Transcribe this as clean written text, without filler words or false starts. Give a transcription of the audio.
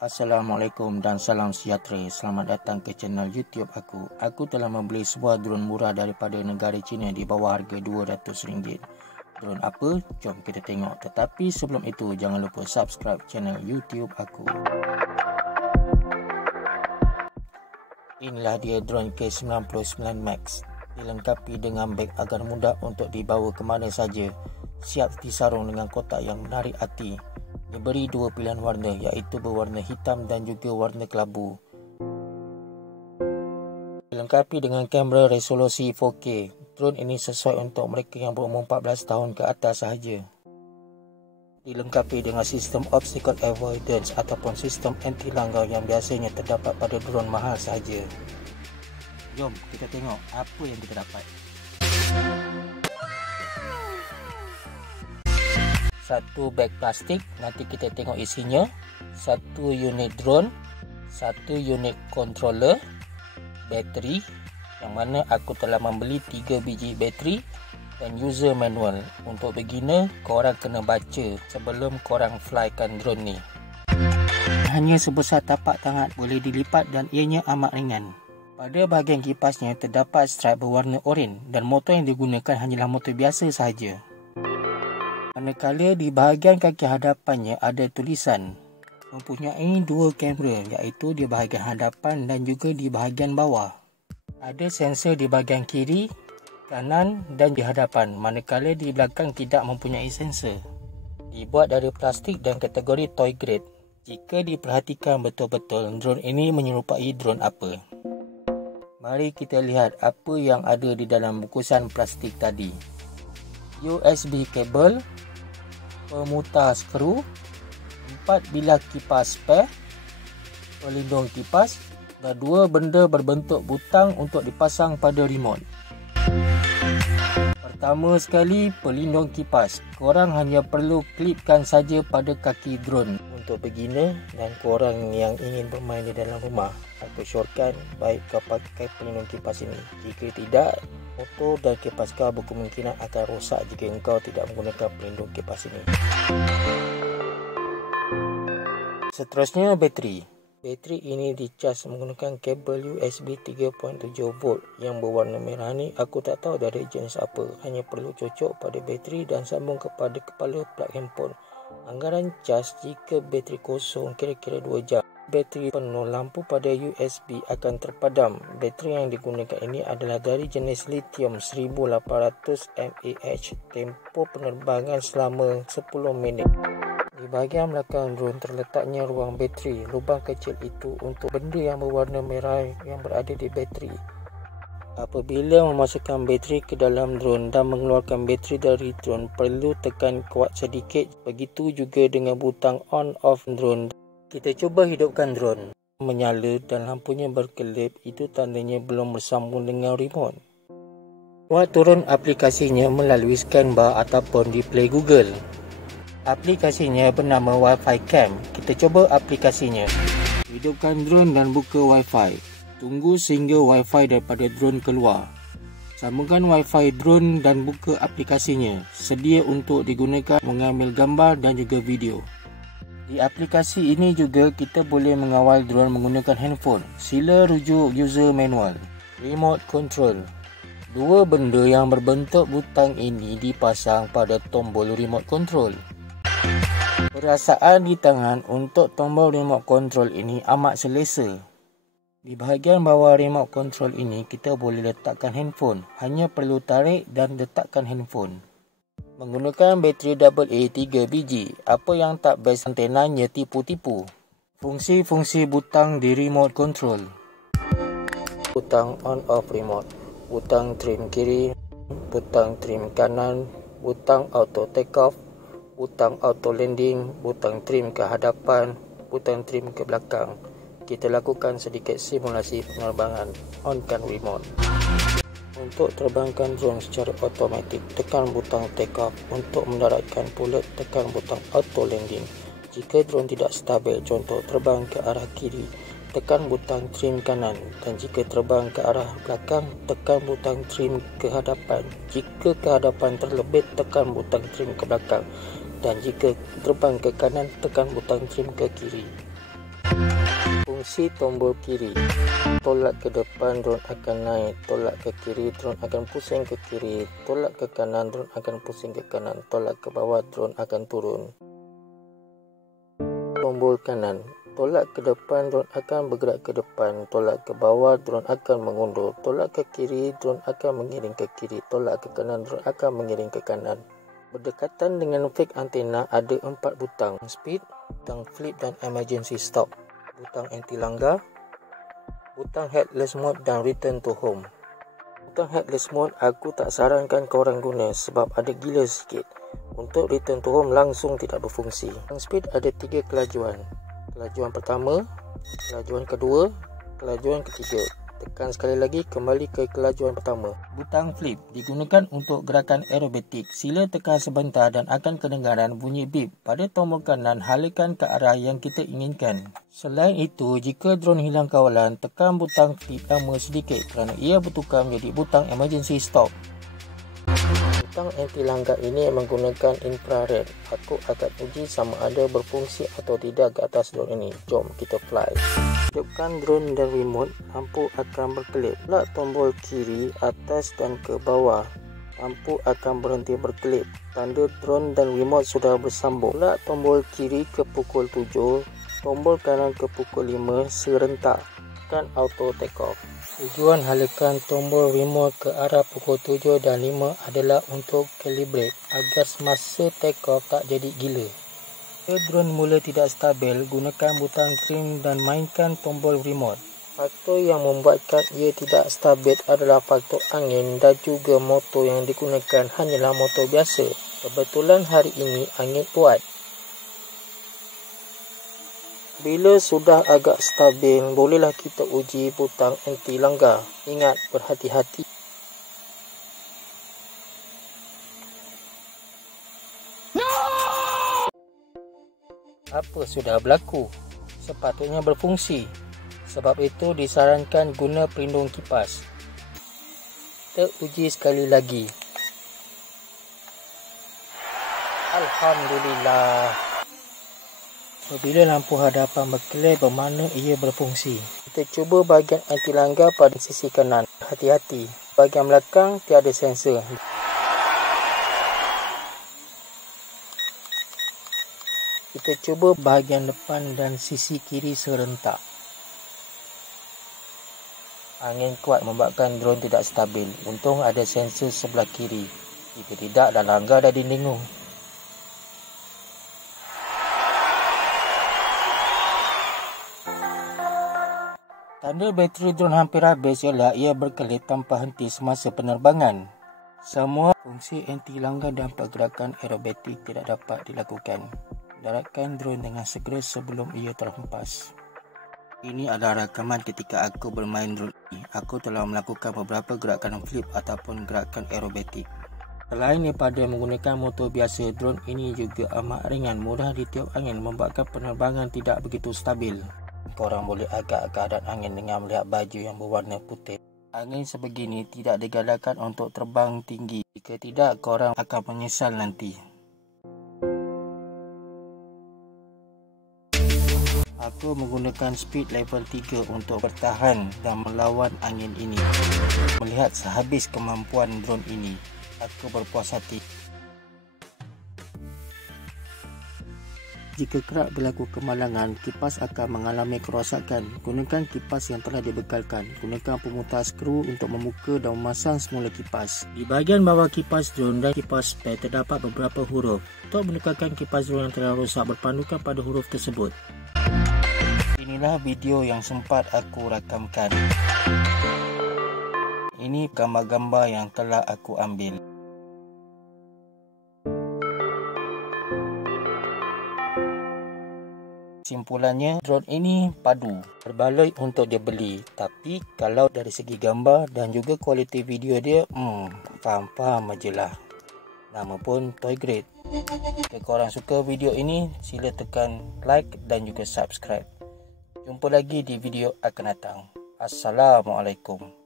Assalamualaikum dan salam sejahtera. Selamat datang ke channel YouTube aku. Aku telah membeli sebuah drone murah daripada negara China di bawah harga RM200. Drone apa? Jom kita tengok. Tetapi sebelum itu, jangan lupa subscribe channel YouTube aku. Inilah dia drone K99 Max. Dilengkapi dengan beg agar mudah untuk dibawa ke mana saja. Siap disarung dengan kotak yang menarik hati. Diberi dua pilihan warna, iaitu berwarna hitam dan juga warna kelabu. Dilengkapi dengan kamera resolusi 4K. Drone ini sesuai untuk mereka yang berumur 14 tahun ke atas sahaja. Dilengkapi dengan sistem obstacle avoidance ataupun sistem anti langgar yang biasanya terdapat pada drone mahal sahaja. Jom kita tengok apa yang kita dapat. Satu beg plastik, nanti kita tengok isinya. Satu unit drone, satu unit controller, bateri, yang mana aku telah membeli 3 biji bateri, dan user manual. Untuk beginner, korang kena baca sebelum korang flykan drone ni. Hanya sebesar tapak tangan, boleh dilipat dan ianya amat ringan. Pada bahagian kipasnya terdapat stripe berwarna oranye dan motor yang digunakan hanyalah motor biasa sahaja. Manakala di bahagian kaki hadapannya ada tulisan. Mempunyai dua kamera, iaitu di bahagian hadapan dan juga di bahagian bawah. Ada sensor di bahagian kiri, kanan dan di hadapan, manakala di belakang tidak mempunyai sensor. Dibuat dari plastik dan kategori toy grade. Jika diperhatikan betul-betul, drone ini menyerupai drone apa? Mari kita lihat apa yang ada di dalam bungkusan plastik tadi. USB kabel, pemutar skru, 4 bilah kipas spare, pelindung kipas dan 2 benda berbentuk butang untuk dipasang pada remote. Pertama sekali, pelindung kipas. Korang hanya perlu klipkan saja pada kaki drone. Untuk beginner dan korang yang ingin bermain di dalam rumah, aku syorkan baik kau pakai pelindung kipas ini. Jika tidak, motor dan kipas kau berkemungkinan akan rosak jika engkau tidak menggunakan pelindung kipas ini. Seterusnya, bateri. Bateri ini dicas menggunakan kabel USB 3.7V yang berwarna merah ni. Aku tak tahu dari jenis apa. Hanya perlu cocok pada bateri dan sambung kepada kepala plug handphone. Anggaran cas jika bateri kosong kira-kira 2 jam. Bateri penuh, lampu pada USB akan terpadam. Bateri yang digunakan ini adalah dari jenis lithium 1800 mAh. Tempoh penerbangan selama 10 minit. Di bahagian belakang drone terletaknya ruang bateri. Lubang kecil itu untuk benda yang berwarna merah yang berada di bateri. Apabila memasukkan bateri ke dalam drone dan mengeluarkan bateri dari drone, perlu tekan kuat sedikit. Begitu juga dengan butang on off drone. Kita cuba hidupkan drone. Menyala dan lampunya berkelip, itu tandanya belum bersambung dengan remote. Buat turun aplikasinya melalui scan bar ataupun di Play Google. Aplikasinya bernama Wi-Fi Cam. Kita cuba aplikasinya. Hidupkan drone dan buka Wi-Fi. Tunggu sehingga Wi-Fi daripada drone keluar. Sambungkan Wi-Fi drone dan buka aplikasinya. Sedia untuk digunakan mengambil gambar dan juga video. Di aplikasi ini juga kita boleh mengawal drone menggunakan handphone. Sila rujuk user manual. Remote control. Dua benda yang berbentuk butang ini dipasang pada tombol remote control. Perasaan di tangan untuk tombol remote control ini amat selesa. Di bahagian bawah remote control ini kita boleh letakkan handphone. Hanya perlu tarik dan letakkan handphone. Menggunakan bateri AA 3 biji. Apa yang tak best, antenanya tipu-tipu. Fungsi-fungsi butang di remote control. Butang on off remote. Butang trim kiri. Butang trim kanan. Butang auto take off. Butang auto landing, butang trim ke hadapan, butang trim ke belakang. Kita lakukan sedikit simulasi penerbangan. On-kan remote. Untuk terbangkan drone secara automatik, tekan butang take off. Untuk mendaratkan pulat, tekan butang auto landing. Jika drone tidak stabil, contoh terbang ke arah kiri, tekan butang trim kanan. Dan jika terbang ke arah belakang, tekan butang trim ke hadapan. Jika ke hadapan terlebih, tekan butang trim ke belakang. Dan jika terbang ke kanan, tekan butang trim ke kiri. Fungsi tombol kiri. Tolak ke depan, drone akan naik. Tolak ke kiri, drone akan pusing ke kiri. Tolak ke kanan, drone akan pusing ke kanan. Tolak ke bawah, drone akan turun. Tombol kanan. Tolak ke depan, drone akan bergerak ke depan. Tolak ke bawah, drone akan mengundur. Tolak ke kiri, drone akan mengiring ke kiri. Tolak ke kanan, drone akan mengiring ke kanan. Berdekatan dengan fake antena ada 4 butang: speed, butang flip dan emergency stop, butang anti langgar, butang headless mode dan return to home. Butang headless mode aku tak sarankan korang guna sebab ada gila sikit. Untuk return to home langsung tidak berfungsi. Butang speed ada 3 kelajuan. Kelajuan pertama, kelajuan kedua, kelajuan ketiga. Tekan sekali lagi kembali ke kelajuan pertama. Butang flip digunakan untuk gerakan aerobatik. Sila tekan sebentar dan akan kedengaran bunyi beep. Pada tombol kanan, halakan ke arah yang kita inginkan. Selain itu, jika drone hilang kawalan, tekan butang flip lama sedikit kerana ia bertukar menjadi butang emergency stop. Butang anti langgar ini menggunakan infrared. Aku akan uji sama ada berfungsi atau tidak ke atas drone ini. Jom kita fly. Hidupkan drone dan remote, lampu akan berkelip. Tekan tombol kiri, atas dan ke bawah. Lampu akan berhenti berkelip. Tanda drone dan remote sudah bersambung. Tekan tombol kiri ke pukul 7, tombol kanan ke pukul 5 serentak. Tekan auto take off. Tujuan halakan tombol remote ke arah pukul 7 dan 5 adalah untuk calibrate agar semasa take off tak jadi gila. Jika drone mula tidak stabil, gunakan butang trim dan mainkan tombol remote. Faktor yang membuatkan ia tidak stabil adalah faktor angin dan juga motor yang digunakan hanyalah motor biasa. Kebetulan hari ini angin kuat. Bila sudah agak stabil, bolehlah kita uji butang anti langgar. Ingat, berhati-hati. Apa sudah berlaku? Sepatutnya berfungsi. Sebab itu disarankan guna pelindung kipas. Kita uji sekali lagi. Alhamdulillah. Apabila lampu hadapan berkelip bermakna ia berfungsi. Kita cuba bahagian anti langgar pada sisi kanan. Hati-hati. Bahagian belakang tiada sensor. Kita cuba bahagian depan dan sisi kiri serentak. Angin kuat membuatkan drone tidak stabil. Untung ada sensor sebelah kiri. Jika tidak, dah langgar dah dinding. Tanda bateri drone hampir habis ialah ia berkelip tanpa henti semasa penerbangan. Semua fungsi anti langgar dan pergerakan aerobatik tidak dapat dilakukan. Daratkan drone dengan segera sebelum ia terhempas. Ini adalah rakaman ketika aku bermain drone ini. Aku telah melakukan beberapa gerakan flip ataupun gerakan aerobatik. Selain daripada menggunakan motor biasa, drone ini juga amat ringan, mudah ditiup angin, membuatkan penerbangan tidak begitu stabil. Korang boleh agak keadaan angin dengan melihat baju yang berwarna putih. Angin sebegini tidak digalakkan untuk terbang tinggi. Jika tidak, korang akan menyesal nanti. Aku menggunakan speed level 3 untuk bertahan dan melawan angin ini. Melihat sehabis kemampuan drone ini, aku berpuas hati. Jika kerap berlaku kemalangan, kipas akan mengalami kerosakan. Gunakan kipas yang telah dibekalkan. Gunakan pemutar skru untuk membuka dan memasang semula kipas. Di bahagian bawah kipas drone dan kipas spare terdapat beberapa huruf. Untuk menukarkan kipas drone yang telah rosak, berpandukan pada huruf tersebut. Inilah video yang sempat aku rakamkan. Ini gambar-gambar yang telah aku ambil. Kesimpulannya, drone ini padu, berbaloi untuk dibeli. Tapi kalau dari segi gambar dan juga kualiti video dia, faham-faham je lah. Nama pun toy grade. Jika korang suka video ini, sila tekan like dan juga subscribe. Jumpa lagi di video akan datang. Assalamualaikum.